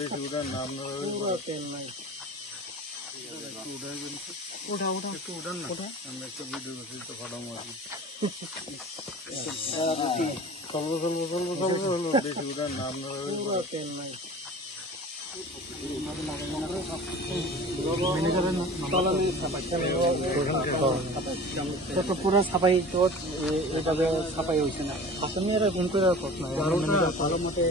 বেশি উঠান না আপনারা তেল নাই ওঠা ওঠা একটু উঠান না আমরা একটা ভিডিও করছি তো ফাটাম আছি বেশি উঠান না আপনারা তেল নাই পুরো ছাপাই চোট এইভাবে ছাপাই হয়েছে না মেয়েরা ঘুম করে ভালো মতে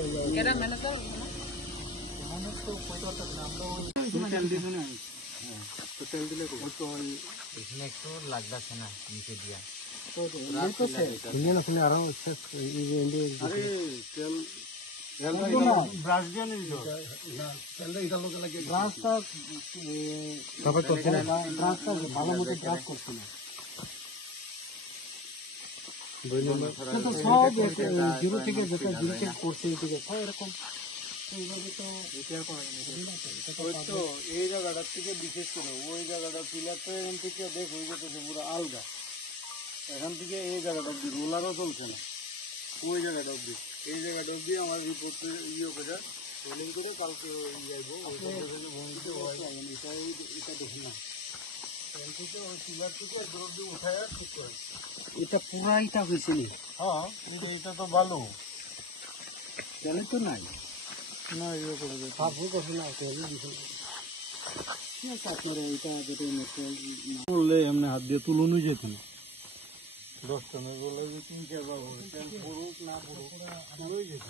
তেল দিলে একটু লাগতেছে না নিচে দিয়া আরো ব্রাশ দিয়ে নিল ব্রাশটা ভালো মতো ব্রাশ করছে না সব জিরো থেকে যেটা জিরো থেকে করছে এরকম এই জায়গাটার থেকে বিশেষ করে ওই জায়গাটা পিলারটা এখান থেকে দেখ হয়ে যেতেছে পুরো আলগা এখান থেকে এই জায়গাটা অব্দি রোলারও চলছে না ওই জায়গাটা অব্দি এই জায়গাটা অব্দি আমার রিপোর্টে করে রোলিং করে কালকে যাইবো এটা দেখুন না এটা পুরা এটা হয়েছে হ্যাঁ এটা তো ভালো জানি তো নাই না ইয়ে করে আপনারা এটা যেটা বললে এমনি হাত দিয়ে তুলুন যেত না 10 টনের বলে 3-4 বার পুরুক না পুরুক পুরোই যেত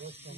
10 টন